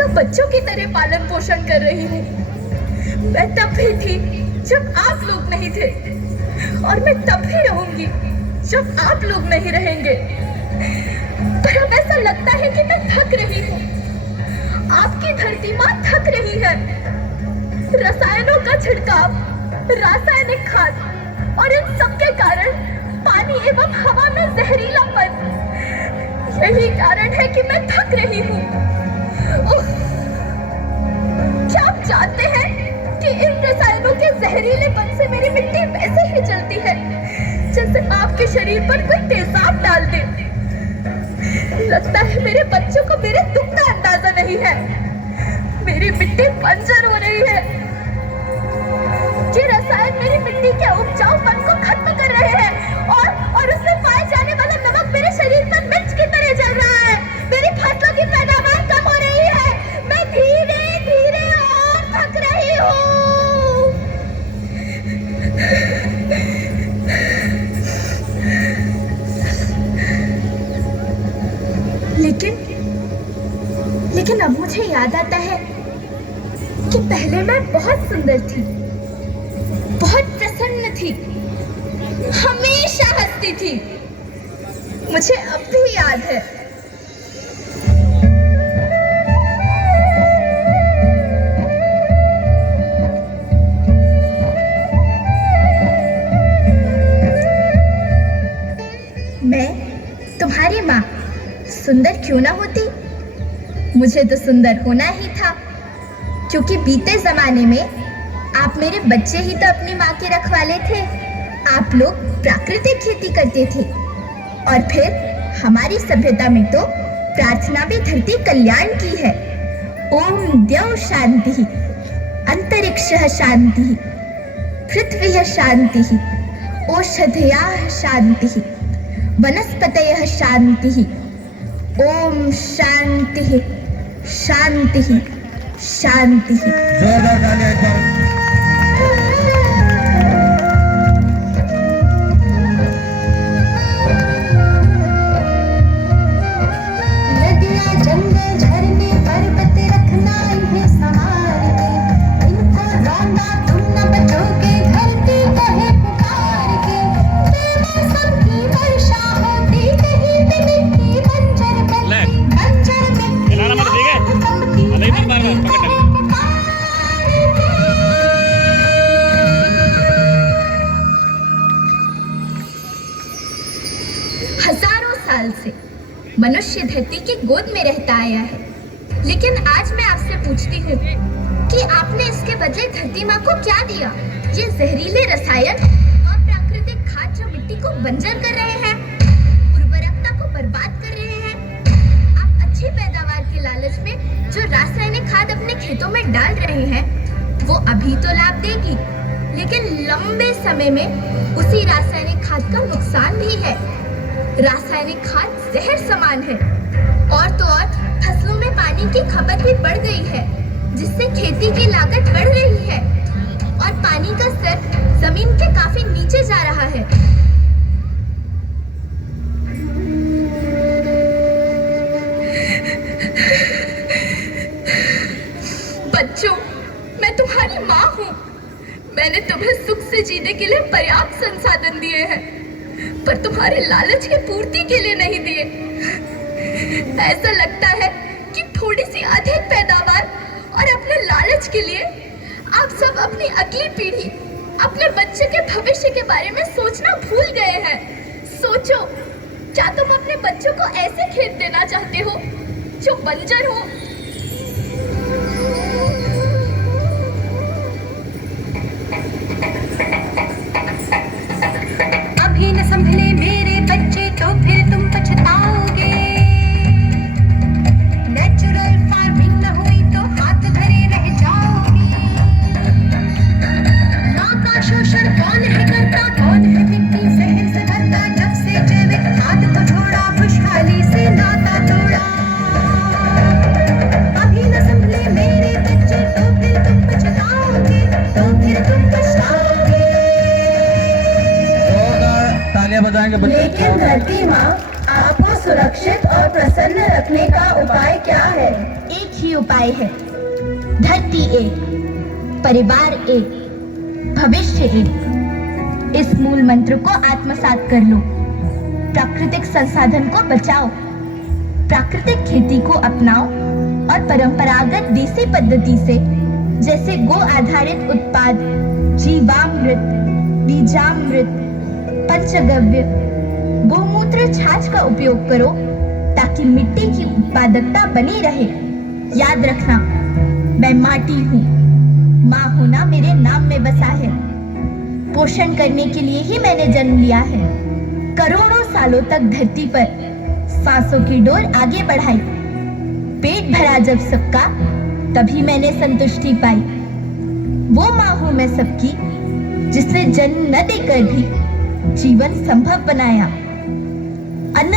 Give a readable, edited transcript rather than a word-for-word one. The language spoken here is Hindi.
उनका बच्चों की तरह पालन पोषण कर रही हूँ। मैं तब भी थी जब आप लोग नहीं थे, और मैं तब भी रहूंगी जब आप लोग नहीं रहेंगे। पर अब ऐसा लगता है कि मैं थक रही हूँ। आपकी धरती माँ थक रही है। रसायनों का छिड़काव, रासायनिक खाद और इन सब के कारण पानी एवं हवा में जहरीलापन, यही कारण है कि मैं थक रही हूँ। क्या आप जानते हैं कि इन रसायनों के जहरीलेपन से मेरी मिट्टी वैसे ही जलती है जैसे आपके शरीर पर कोई तेजाब डाल दे। लगता है मेरे बच्चों को मेरे दुख का अंदाजा नहीं है। मेरी मिट्टी बंजर हो रही है। ये रसायन मेरी मिट्टी के उपजाऊपन को खत्म कर रहे हैं और उसमें पाए जाने वाला नमक मेरे शरीर पर मिर्च की तरह जल रहा है। मेरी फसलों की पैदावार कम हो रही है। मैं धीरे धीरे और थक रही हूँ। लेकिन अब मुझे याद आता है कि पहले मैं बहुत सुंदर थी, बहुत प्रसन्न थी, हमेशा हंसती थी। मुझे अब भी याद है। मैं तुम्हारी माँ सुंदर क्यों ना होती, मुझे तो सुंदर होना ही था, क्योंकि बीते जमाने में आप मेरे बच्चे ही तो अपनी माँ के रखवाले थे। आप लोग प्राकृतिक खेती करते थे, और फिर हमारी सभ्यता में तो प्रार्थना भी धरती कल्याण की है। ओम द्यौ शांति, अंतरिक्षः शांति, पृथ्वी शांति, औषधयः शांति, वनस्पतयः शांति। ओम शांति शांति शांति। जोरदार तालियां एक बार। हजारों साल से मनुष्य धरती की गोद में रहता आया है, लेकिन आज मैं आपसे पूछती हूँ कि आपने इसके बदले धरती माँ को क्या दिया? ये जहरीले रसायन और प्राकृतिक खाद जो मिट्टी को बंजर कर रहे हैं, उर्वरकता को बर्बाद कर रहे हैं। आप अच्छी पैदावार के लालच में जो रासायनिक खाद अपने खेतों में डाल रहे हैं, वो अभी तो लाभ देगी, लेकिन लंबे समय में उसी रासायनिक खाद का नुकसान भी है। रासायनिक खाद जहर समान है, और तो और फसलों में पानी की खपत भी बढ़ गई है, जिससे खेती की लागत बढ़ रही है और पानी का स्तर जमीन के काफी नीचे जा रहा है। बच्चों, मैं तुम्हारी माँ हूँ। मैंने तुम्हें सुख से जीने के लिए पर्याप्त संसाधन दिए हैं, पर तुम्हारे लालच की पूर्ति के लिए नहीं दिए। ऐसा लगता है कि थोड़ी सी अधिक पैदावार और अपने लालच के लिए आप सब अपनी अगली पीढ़ी, अपने बच्चे के भविष्य के बारे में सोचना भूल गए हैं। सोचो, क्या तुम अपने बच्चों को ऐसे खेत देना चाहते हो जो बंजर हो? अभी न संभले मेरे बच्चे तो फिर तुम पछताओगे। नेचुरल फार्मिंग न हुई तो हाथ धरे रह जाओगे। माँ का शोषण कौन है करता, कौन है मिट्टी जहर से भरता? जब से जैविक खाद को छोड़ा, खुशहाली से नाता तोड़ा। अभी न संभले मेरे बच्चे तो फिर तुम पछताओगे, तो फिर तुम पछताओगे। तालियां बजाएंगे बच्चे। लेकिन धरती माँ आपको सुरक्षित और प्रसन्न रखने का उपाय क्या है? एक ही उपाय है, धरती एक, परिवार एक, भविष्य एक। इस मूल मंत्र को आत्मसात कर लो। प्राकृतिक संसाधन को बचाओ, प्राकृतिक खेती को अपनाओ और परंपरागत देसी पद्धति से जैसे गो आधारित उत्पाद, जीवामृत, बीजामृत, पंचगव्य, गोमूत्र छाछ का उपयोग करो ताकि मिट्टी की उत्पादकता बनी रहे। याद रखना, मैं माटी हूँ, माँ होना मेरे नाम में बसा है। पोषण करने के लिए ही मैंने जन्म लिया है। करोड़ों सालों तक धरती पर सांसों की डोर आगे बढ़ाई। पेट भरा जब सबका, तभी मैंने संतुष्टि पाई। वो माँ हूँ मैं सबकी, जिसने जन्म न देकर भी जीवन संभव बनाया।